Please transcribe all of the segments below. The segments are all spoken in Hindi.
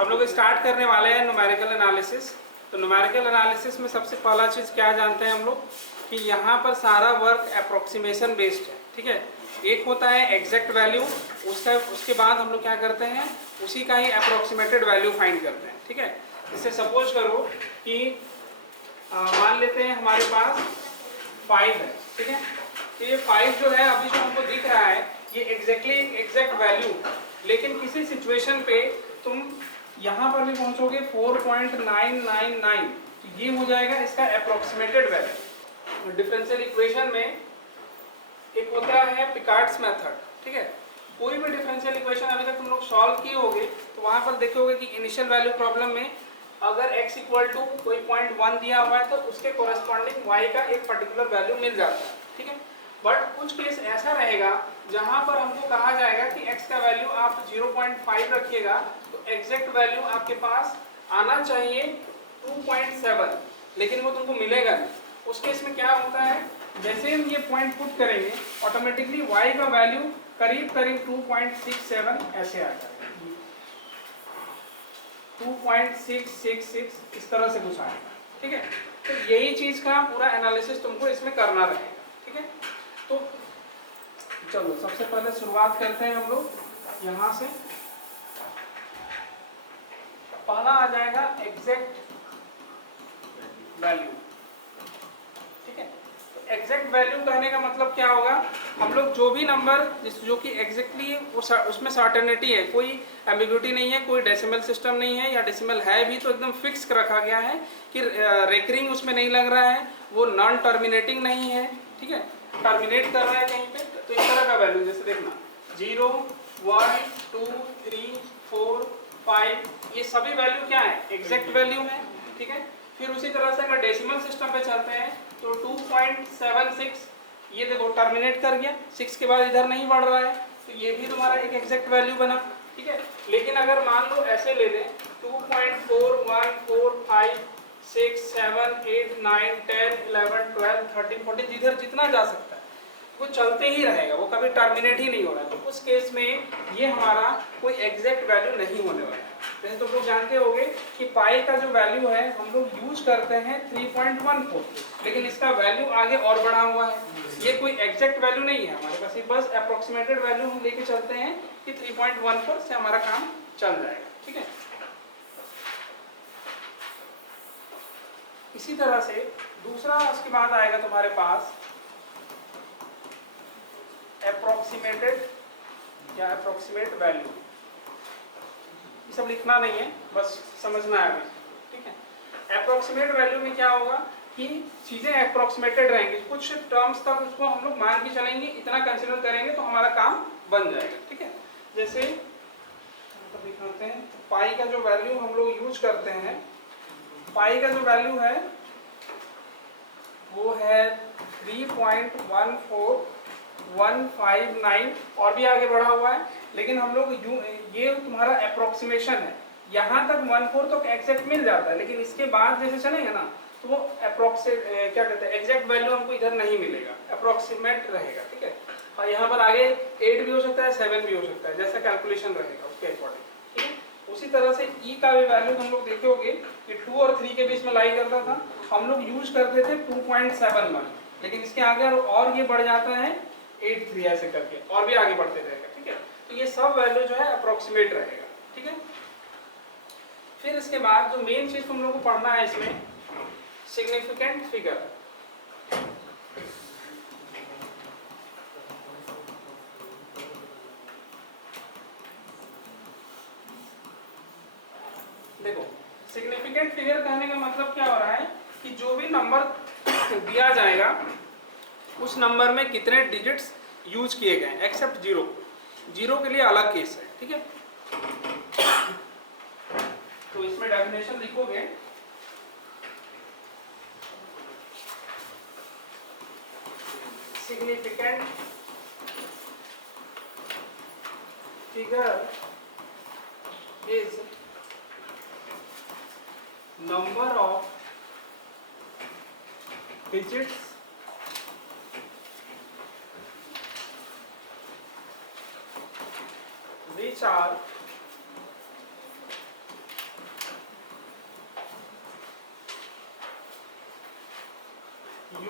हम लोग स्टार्ट करने वाले हैं न्यूमेरिकल एनालिसिस। तो न्यूमेरिकल एनालिसिस में सबसे पहला चीज़ क्या जानते हैं हम लोग कि यहाँ पर सारा वर्क अप्रोक्सीमेशन बेस्ड है, ठीक है। एक होता है एग्जैक्ट वैल्यू, उसके बाद हम लोग क्या करते हैं, उसी का ही अप्रोक्सीमेटेड वैल्यू फाइंड करते हैं, ठीक है। इससे सपोज करो कि मान लेते हैं हमारे पास 5 है, ठीक है। तो ये 5 जो है अभी जो हमको दिख रहा है ये एग्जैक्ट वैल्यू, लेकिन किसी सिचुएशन पे तुम यहाँ पर भी पहुँचोगे 4.999, तो ये हो जाएगा इसका अप्रोक्सीमेटेड वैल्यू। डिफरेंशियल इक्वेशन में एक होता है पिकार्ड्स मेथड, ठीक है। कोई भी डिफरेंशियल इक्वेशन अभी तक तुम लोग सॉल्व किए होगे तो वहाँ पर देखोगे कि इनिशियल वैल्यू प्रॉब्लम में अगर x इक्वल टू कोई 0.1 दिया हुआ है तो उसके कोरेस्पॉन्डिंग y का एक पर्टिकुलर वैल्यू मिल जाता है, ठीक है। बट कुछ केस ऐसा रहेगा जहाँ पर हमको कहा जाएगा कि x का वैल्यू आप 0.5 रखिएगा तो एग्जैक्ट वैल्यू आपके पास आना चाहिए 2.7, लेकिन वो तुमको मिलेगा नहीं। उस केस में क्या होता है, जैसे हम ये पॉइंट पुट करेंगे ऑटोमेटिकली y का वैल्यू करीब करीब 2.67 ऐसे आ जाएगा, 2.666 इस तरह से कुछ आएगा, ठीक है। तो यही चीज का पूरा एनालिसिस तुमको इसमें करना रहेगा, ठीक है। तो चलो सबसे पहले शुरुआत करते हैं हम लोग यहाँ से। पहला आ जाएगा एग्जैक्ट वैल्यू, ठीक है। तो एग्जैक्ट वैल्यू कहने का मतलब क्या होगा, हम लोग जो भी नंबर जो कि एग्जैक्टली उसमें सर्टेनिटी है, कोई एम्बिग्यूटी नहीं है, कोई डेसिमल सिस्टम नहीं है, या डेसिमल है भी तो एकदम फिक्स रखा गया है कि रेकरिंग उसमें नहीं लग रहा है, वो नॉन टर्मिनेटिंग नहीं है, ठीक है। टर्मिनेट कर रहा है कहीं पे तो इस तरह का वैल्यू जैसे देखना 0 1 2 3 4 5 ये सभी वैल्यू क्या है, एग्जैक्ट वैल्यू है, ठीक है। फिर उसी तरह से अगर डेसिमल सिस्टम पे चलते हैं तो 2.76 ये देखो टर्मिनेट कर गया, 6 के बाद इधर नहीं बढ़ रहा है तो ये भी तुम्हारा एक एग्जैक्ट वैल्यू बना, ठीक है। लेकिन अगर मान लो ऐसे ले लें 2.4 1 4 5 6 7 8 9 10 11 12 13 14 जिधर जितना जा सकता है वो चलते ही रहेगा, वो कभी टर्मिनेट ही नहीं हो रहा है। तो उस केस में ये हमारा कोई एग्जैक्ट वैल्यू नहीं होने वाला है। जैसे तुम लोग जानते होंगे कि पाई का जो वैल्यू है हम लोग यूज करते हैं 3.14, लेकिन इसका वैल्यू आगे और बढ़ा हुआ है, ये कोई एग्जैक्ट वैल्यू नहीं है हमारे पास, ये बस अप्रोक्सीमेटेड वैल्यू हम लेके चलते हैं कि 3.14 से हमारा काम चल जाएगा, ठीक है। इसी तरह से दूसरा उसके बाद आएगा तुम्हारे पास अप्रोक्सीमेटेड या अप्रोक्सीमेट वैल्यू। ये सब लिखना नहीं है, बस समझना है अभी, ठीक है। अप्रोक्सीमेट वैल्यू में क्या होगा कि चीजें अप्रोक्सीमेटेड रहेंगी, कुछ टर्म्स तक उसको हम लोग मान के चलेंगे, इतना कंसीडर करेंगे तो हमारा काम बन जाएगा, ठीक है। जैसे तो दिखाते हैं पाई का जो वैल्यू हम लोग यूज करते हैं, पाई का जो वैल्यू है वो है 3.14159 और भी आगे बढ़ा हुआ है, लेकिन हम लोग ये तुम्हारा अप्रोक्सीमेशन है, यहाँ तक 14 तो एग्जैक्ट मिल जाता है, लेकिन इसके बाद जैसे चलेंगे ना तो वो क्या कहते हैं एग्जैक्ट वैल्यू हमको इधर नहीं मिलेगा, अप्रोक्सीमेट रहेगा, ठीक है। और यहाँ पर आगे 8 भी हो सकता है 7 भी हो सकता है, जैसा कैलकुलेशन रहेगा उसके अकॉर्डिंग, ठीक है। उसी तरह से ई का भी वैल्यू हम लोग देखोगे कि 2 और 3 के बीच में लाई करता था, हम लोग यूज करते थे 2.71, लेकिन इसके आगे और ये बढ़ जाता है 83 ऐसे करके और भी आगे बढ़ते रहेगा, ठीक है। तो ये सब वैल्यू जो है अप्रोक्सीमेट रहेगा, ठीक है। फिर इसके बाद जो मेन चीज तुम लोग को पढ़ना है इसमें सिग्निफिकेंट फिगर। देखो सिग्निफिकेंट फिगर कहने का मतलब क्या हो रहा है कि जो भी नंबर दिया जाएगा उस नंबर में कितने डिजिट्स यूज किए गए एक्सेप्ट 0, 0 के लिए अलग केस है, ठीक है। तो इसमें डेफिनेशन लिखोगे significant figure is number of digits which are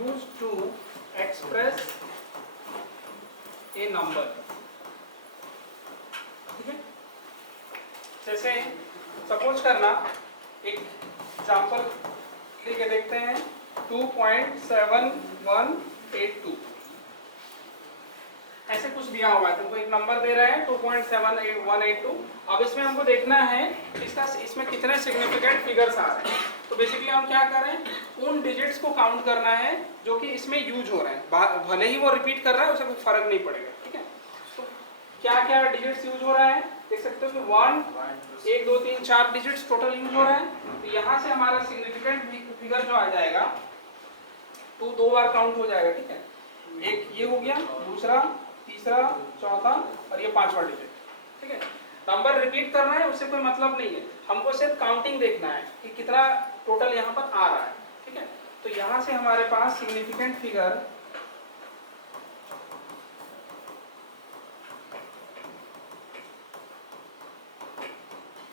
use to express a number. ठीक है, जैसे सपोज करना एक एग्जाम्पल लेके देखते हैं 2.7182 ऐसे कुछ दिया हुआ है, तुमको एक नंबर दे रहा है 2.7182। अब इसमें हमको देखना है इसमें कितने सिग्निफिकेंट फिगर्स आ रहे हैं। तो बेसिकली हम क्या कर रहे हैं, उन डिजिट्स को काउंट करना है जो कि इसमें यूज हो रहे हैं, भले ही वो रिपीट कर रहा है उसे कोई फर्क नहीं पड़ेगा। ठीक है, तो क्या क्या डिजिट्स यूज हो रहा है देख सकते हो कि 1 2 3 4 डिजिट्स टोटल यूज हो रहा है। तो यहाँ से हमारा सिग्निफिकेंट फिगर जो आ जाएगा 2 दो बार काउंट हो जाएगा। ठीक है, एक ये हो गया, दूसरा, तीसरा, चौथा और ये पांचवा डिजिट। ठीक है, नंबर रिपीट करना है उससे कोई मतलब नहीं है, हमको सिर्फ काउंटिंग देखना है कि कितना टोटल यहाँ पर आ रहा है। ठीक है, तो यहाँ से हमारे पास सिग्निफिकेंट फिगर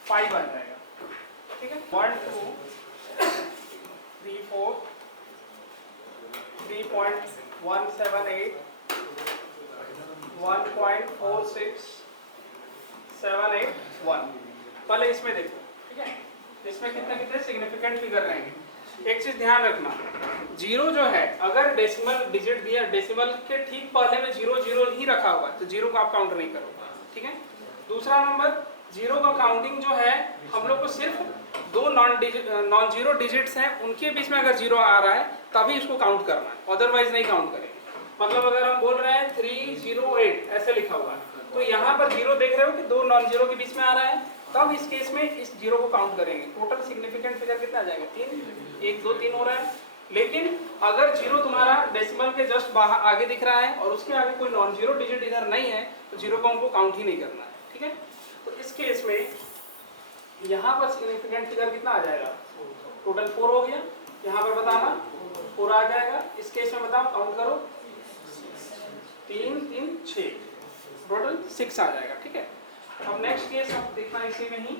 5 आ जाएगा। ठीक है, 1 2 3 4 3.178 1.46781। पहले इसमें देखो। ठीक है, इसमें कितने कितने सिग्निफिकेंट फिगर रहेंगे। एक चीज ध्यान रखना, जीरो जो है अगर डेसिमल डिजिट दिया, डेसिमल के ठीक पहले में 0 0 ही रखा हुआ है तो जीरो को आप काउंट नहीं करोगे। ठीक है, दूसरा नंबर, जीरो का काउंटिंग जो है हम लोग को सिर्फ दो नॉन जीरो डिजिट्स हैं उनके बीच में अगर जीरो आ रहा है तभी इसको काउंट करना है, अदरवाइज नहीं काउंट करेंगे। मतलब अगर हम बोल रहे हैं 308 ऐसे लिखा हुआ है तो यहाँ पर जीरो देख रहे हो कि दो नॉन जीरो के बीच में आ रहा है, तब इस केस में इस जीरो को काउंट करेंगे। टोटल सिग्निफिकेंट फिगर कितना आ जाएगा, 3, 1 2 3 हो रहा है। लेकिन अगर जीरो तुम्हारा डेसिमल के जस्ट बाहर आगे दिख रहा है और उसके आगे कोई नॉन जीरो डिजिट इधर नहीं है तो जीरो को हमको काउंट ही नहीं करना है। ठीक है, तो इस केस में यहाँ पर सिग्निफिकेंट फिगर कितना आ जाएगा, टोटल 4 हो गया। यहाँ पर बताना 4 आ जाएगा। इस केस में बताओ, काउंट करो, 3 3 6, टोटल 6 आ जाएगा। ठीक है, अब नेक्स्ट केस आप देखना इसी में ही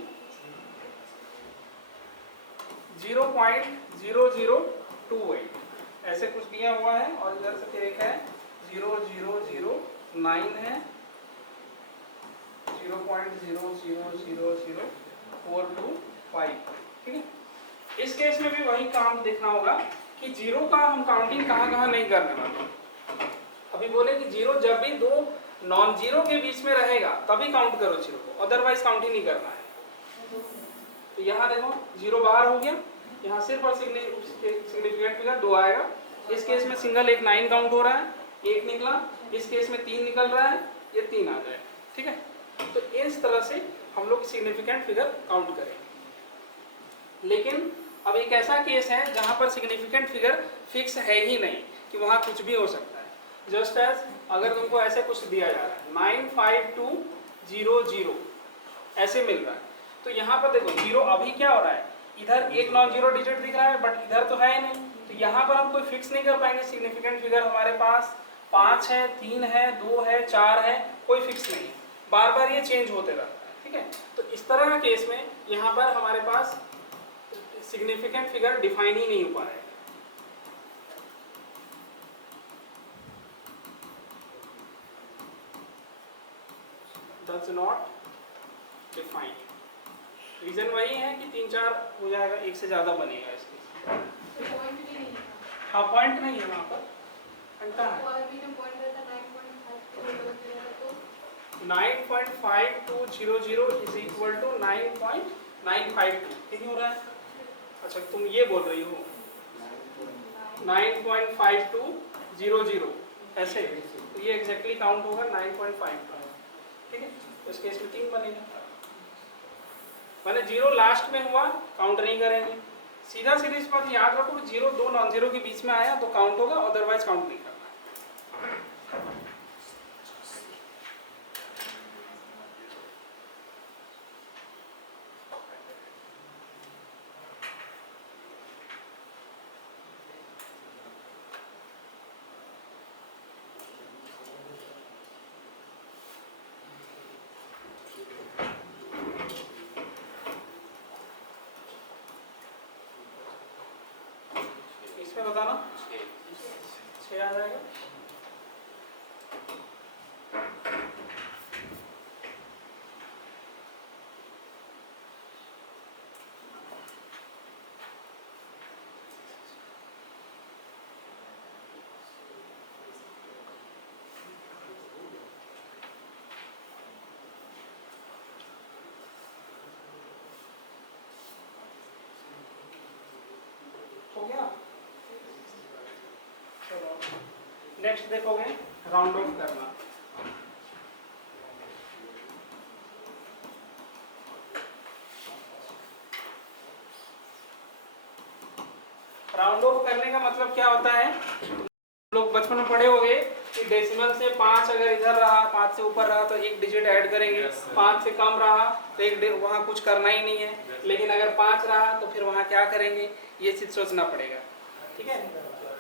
0.0028 ऐसे कुछ दिया हुआ है और इधर से फिर एक है 0.0009 है, 0.000425। ठीक है, इस केस में भी वही काम देखना होगा कि जीरो का हम काउंटिंग कहाँ कहाँ नहीं करने वाले। अभी बोले कि जीरो जब भी दो नॉन जीरो के बीच में रहेगा तभी काउंट करो जीरो को, अदरवाइज काउंट ही नहीं करना है। तो यहाँ देखो जीरो बाहर हो गया, यहाँ सिर्फ और सिग्निफिकेंट फिगर 2 आएगा। इस केस में सिंगल एक 9 काउंट हो रहा है, 1 निकला। इस केस में 3 निकल रहा है, ये 3 आ जाएगा। ठीक है, तो इस तरह से हम लोग सिग्निफिकेंट फिगर काउंट करेंगे। लेकिन अब एक ऐसा केस है जहाँ पर सिग्निफिकेंट फिगर फिक्स है ही नहीं कि वहाँ कुछ भी हो सकता है। जस्ट एज अगर तुमको ऐसे कुछ दिया जा रहा है 95200 ऐसे मिल रहा है, तो यहाँ पर देखो जीरो अभी क्या हो रहा है, इधर एक नॉन जीरो डिजिट दिख रहा है बट इधर तो है ही नहीं, तो यहाँ पर हम कोई फिक्स नहीं कर पाएंगे। सिग्निफिकेंट फिगर हमारे पास 5 है, 3 है, 2 है, 4 है, कोई फिक्स नहीं है, बार बार ये चेंज होते रहता है। ठीक है, तो इस तरह का केस में यहाँ पर हमारे पास सिग्निफिकेंट फिगर डिफाइन ही नहीं हो पा रहा है। Does not define। रीजन वही है कि 3 4 हो जाएगा, एक से ज्यादा बनेगा इसके। हाँ, पॉइंट नहीं है वहाँ पर, घंटा है 9.5200 इज इक्वल टू 9.952, ठीक हो रहा है। अच्छा तुम ये बोल रही हो 9.5200 ऐसे, तो ये एग्जैक्टली काउंट होगा 9.52। ठीक है, तो इस केस में 3 बनेगा, मैंने जीरो लास्ट में हुआ काउंट नहीं करेंगे। सीधा सीधी इस बात याद रखो, जीरो दो नॉन जीरो के बीच में आया तो काउंट होगा, अदरवाइज काउंट नहीं करना। इसमें बताना 6 आ जाएगा। हो गया। चलो नेक्स्ट देखोगे राउंड ऑफ करना। राउंड ऑफ करने का मतलब क्या होता है, लोग बचपन में पढ़े होंगे कि डेसिमल से 5 अगर इधर रहा, 5 से ऊपर रहा तो एक डिजिट ऐड करेंगे, 5 से कम रहा तो एक वहाँ कुछ करना ही नहीं है, लेकिन अगर 5 रहा तो फिर वहाँ क्या करेंगे, ये चीज़ सोचना पड़ेगा। ठीक है,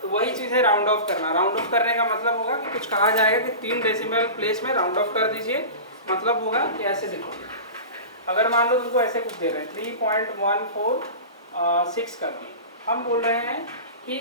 तो वही चीज़ है राउंड ऑफ करना। राउंड ऑफ करने का मतलब होगा कि कुछ कहा जाएगा कि 3 डेसिमल प्लेस में राउंड ऑफ कर दीजिए, मतलब होगा कि ऐसे लिखो। अगर मान लो तुमको ऐसे कुछ दे रहे हैं 3.146 कर दिए, हम बोल रहे हैं कि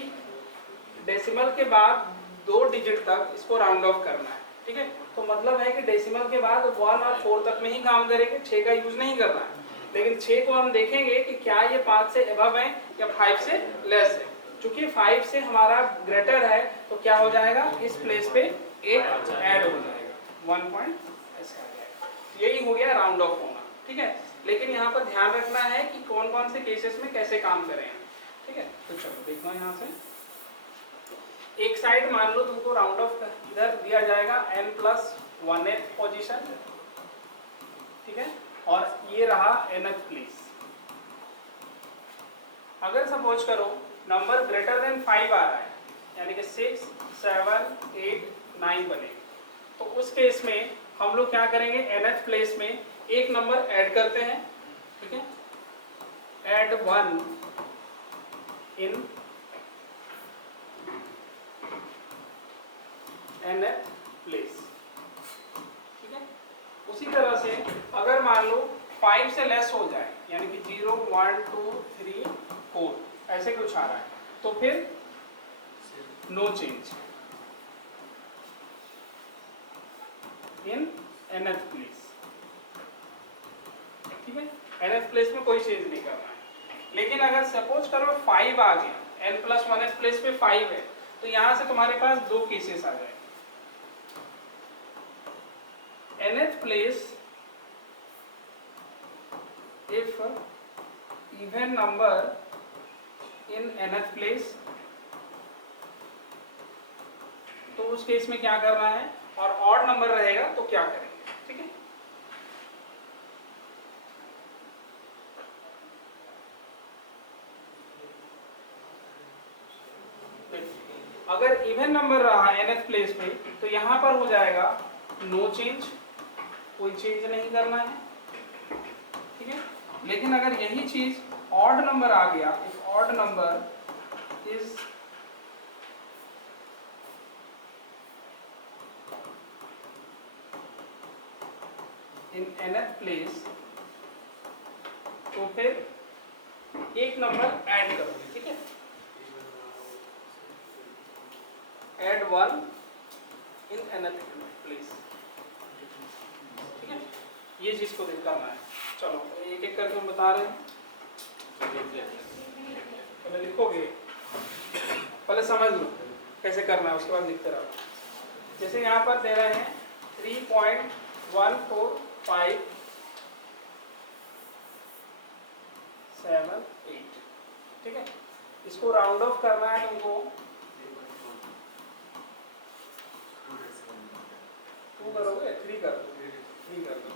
डेसिमल के बाद 2 डिजिट तक इसको राउंड ऑफ करना है। ठीक है, तो मतलब है कि डेसिमल के बाद 1 और 4 तक में ही काम करेंगे, 6 का यूज नहीं करना है। लेकिन 6 को हम देखेंगे कि क्या ये 5 से अबव है या 5 से लेस है। चूंकि 5 से हमारा ग्रेटर है तो क्या हो जाएगा, इस प्लेस पे एक ऐड हो जाएगा, 1 पॉइंट ऐसे आ जाएगा। यही हो गया राउंड ऑफ होना। ठीक है, लेकिन यहाँ पर ध्यान रखना है कि कौन कौन से केसेस में कैसे काम करें। ठीक है, तो चलो देखो यहाँ से एक साइड मान लो तुमको राउंड ऑफ इधर दिया जाएगा n+1th पोजीशन। ठीक है, और ये रहा nth प्लेस। अगर सपोज करो नंबर ग्रेटर देन 5 आ रहा है, यानी कि 6, 7, 8, 9 बने, तो उस केस में हम लोग क्या करेंगे, nth प्लेस में एक नंबर ऐड करते हैं। ठीक है, ऐड 1 इन nth प्लेस। ठीक है, उसी तरह से अगर मान लो 5 से लेस हो जाए, यानी कि 0, 1, 2, 3, 4 ऐसे कुछ आ रहा है, तो फिर no change in nth place. ठीक है, nth प्लेस में कोई चेंज नहीं करना है। लेकिन अगर सपोज करो 5 आ गया, n+1th प्लेस पे 5 है, तो यहां से तुम्हारे पास 2 केसेस आ जाएंगे। nth place if even number in nth place, तो उस केस में क्या करना है, और ऑड नंबर रहेगा तो क्या करेंगे। ठीक है, अगर इवन नंबर रहा nth प्लेस पे तो यहां पर हो जाएगा नो चेंज, कोई चेंज नहीं करना है। ठीक है, लेकिन अगर यही चीज ऑड नंबर आ गया, if odd number is in nth place, तो फिर एक नंबर ऐड करोगे। ठीक है, ऐड 1 इन nth प्लेस। ठीक है, ये चीज को करना है। चलो एक एक करके हम बता रहे हैं, पहले लिखोगे, पहले समझ लो कैसे करना है, उसके बाद लिखते रहो। जैसे यहाँ पर दे रहे हैं 3.14578। ठीक है, इसको राउंड ऑफ करना है तुमको, 2 करोगे, 3 कर दो, 3 कर दो।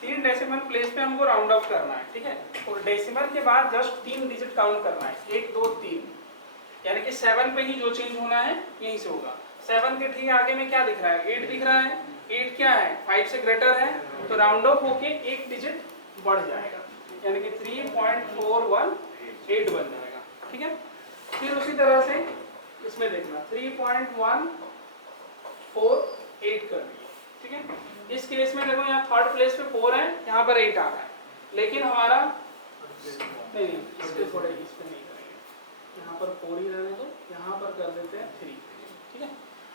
तीन डेसिमल प्लेस पे हमको राउंड ऑफ करना है। ठीक है, और डेसिमल के बाद जस्ट 3 डिजिट काउंट करना है, 1, 2, 3, यानी कि 7 पे ही जो चेंज होना है यहीं से होगा। 7 के ठीक आगे में क्या दिख रहा है, 8 दिख रहा है। 8 क्या है, 5 से ग्रेटर है, तो राउंड ऑफ होके एक डिजिट बढ़ जाएगा, यानी कि 3.418 बन जाएगा। ठीक है, फिर उसी तरह से इसमें देखना 3.148 कर दिए, ठीक है। इस केस में देखो यहाँ थर्ड प्लेस पे 4 है, यहाँ पर 8 आ रहा है, लेकिन हमारा नहीं इस पे थोड़े इस पे नहीं करेंगे, यहाँ पर 4 ही रहने दो, यहाँ पर कर देते हैं 3, ठीक है।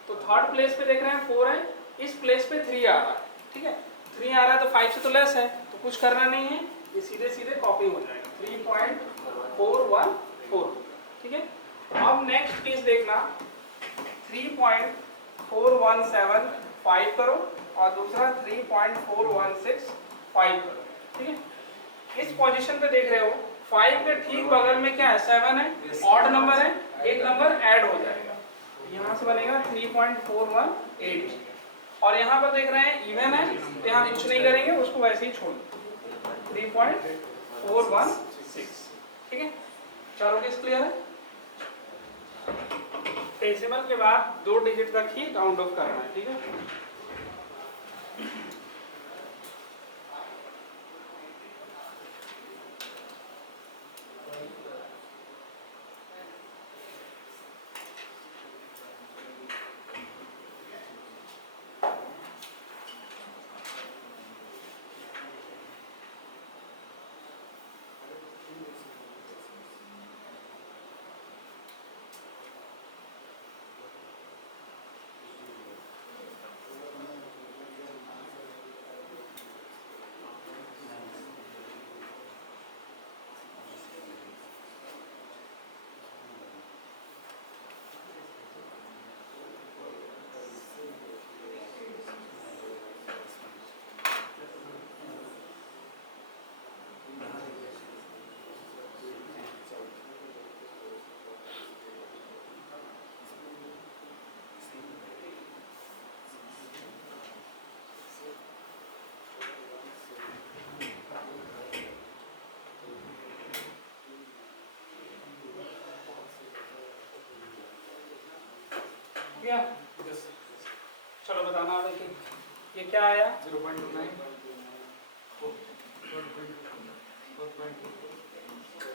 तो थर्ड प्लेस पे देख रहे हैं 4 है, इस प्लेस पे 3 आ रहा है, ठीक है। 3 आ रहा है तो 5 से तो लेस है, तो कुछ करना नहीं है, ये सीधे सीधे कॉपी हो जाएगा 3.414, ठीक है। अब नेक्स्ट केस देखना 3.4175 करो और दूसरा 3.4165 करो, ठीक है। इस पोजीशन पे देख रहे हो 5 के ठीक बगल में क्या है 7 है, ऑड नंबर है, एक नंबर ऐड हो जाएगा, यहाँ से बनेगा 3.418 और यहाँ पर देख रहे हैं इवन है तो यहाँ कुछ नहीं करेंगे, उसको वैसे ही छोड़ 3.416, ठीक है। चारों केस क्लियर है। डेसिमल के बाद 2 डिजिट तक ही राउंड ऑफ करना है, ठीक है। चलो बताना देखिए ये क्या आया 0.29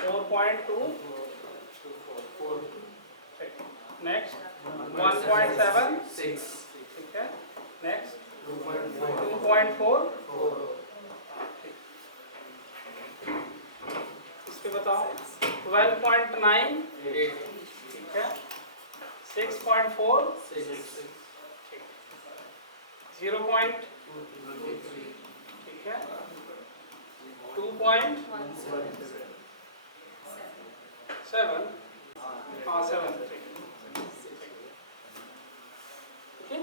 4.2 नेक्स्ट 1.7 ठीक है, नेक्स्ट 2.4 इस पे बताओ 12.9 ठीक है, 6.4 0. ठीक है, 2.7 हाँ 7 ठीक है।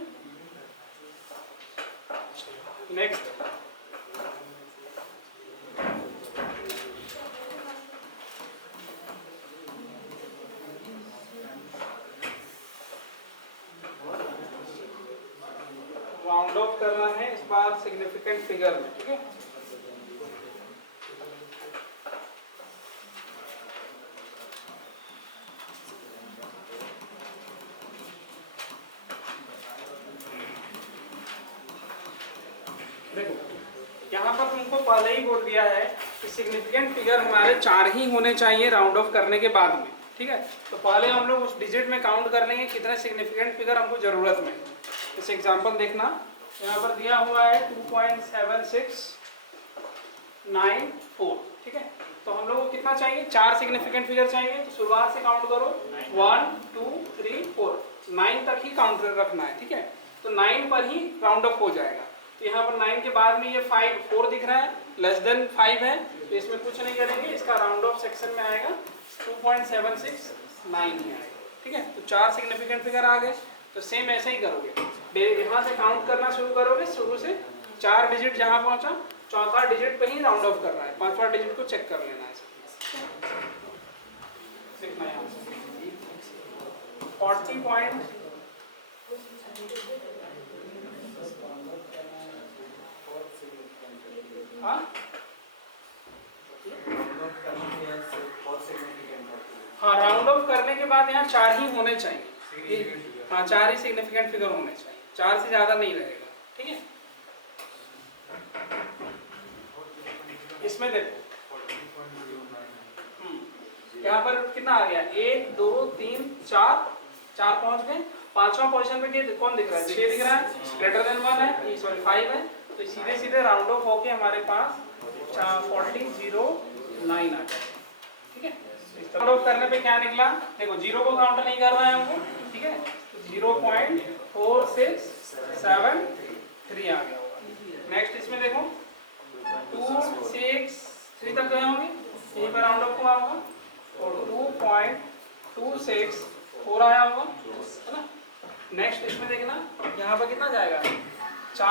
नेक्स्ट राउंड ऑफ करना है इस बार सिग्निफिकेंट फिगर में, ठीक है। देखो यहाँ पर तुमको पहले ही बोल दिया है कि सिग्निफिकेंट फिगर हमारे 4 ही होने चाहिए राउंड ऑफ करने के बाद में, ठीक है। तो पहले हम लोग उस डिजिट में काउंट कर लेंगे कितने सिग्निफिकेंट फिगर हमको जरूरत में। इस एग्जांपल देखना, यहाँ पर दिया हुआ है 2.7694, ठीक है। तो हम लोग को कितना चाहिए, 4 सिग्निफिकेंट फिगर चाहिए। तो शुरुआत से काउंट करो 1 2 3 4, 9 तक ही काउंट रखना है, ठीक है। तो 9 पर ही राउंड ऑफ हो जाएगा। तो यहाँ पर 9 के बाद में ये 4 दिख रहा है, लेस देन 5 है, तो इसमें कुछ नहीं करेंगे, इसका राउंड ऑफ सेक्शन में आएगा 2.769 ही आएगा, ठीक है। तो 4 सिग्निफिकेंट फिगर आ गए। तो सेम ऐसे ही करोगे, यहाँ से काउंट करना शुरू करोगे, शुरू से 4 डिजिट जहाँ पहुँचा, चौथा डिजिट पे ही राउंड ऑफ करना है, 5वां डिजिट को चेक कर लेना है। देखना यहाँ से 40 पॉइंट हाँ राउंड ऑफ करने के बाद यहाँ 4 ही होने चाहिए। हाँ 4 ही सिग्निफिकेंट फिगर होने चाहिए, 4 से ज्यादा नहीं रहेगा, ठीक है। इसमें देखो यहाँ पर कितना आ गया, 1 2 3 4 पहुंच गए। पांचवा पोजीशन पे कौन दिख रहा है? 6 दिख रहा है, ग्रेटर देन 1 है, ये सॉरी 5 है, तो सीधे सीधे राउंड ऑफ होके हमारे पास 4009 आ जाएगा। ठीक है, राउंड ऑफ करने पे क्या निकला? देखो जीरो को काउंट नहीं कर रहा है हमको, ठीक है, तो 0.4673 आ गया होगा। नेक्स्ट इसमें देखो 263 तक गए होंगे, यहीं पर राउंड ऑफ हुआ होगा, और 2.264 आया होगा, है ना। नेक्स्ट इसमें देखना यहाँ पर कितना जाएगा?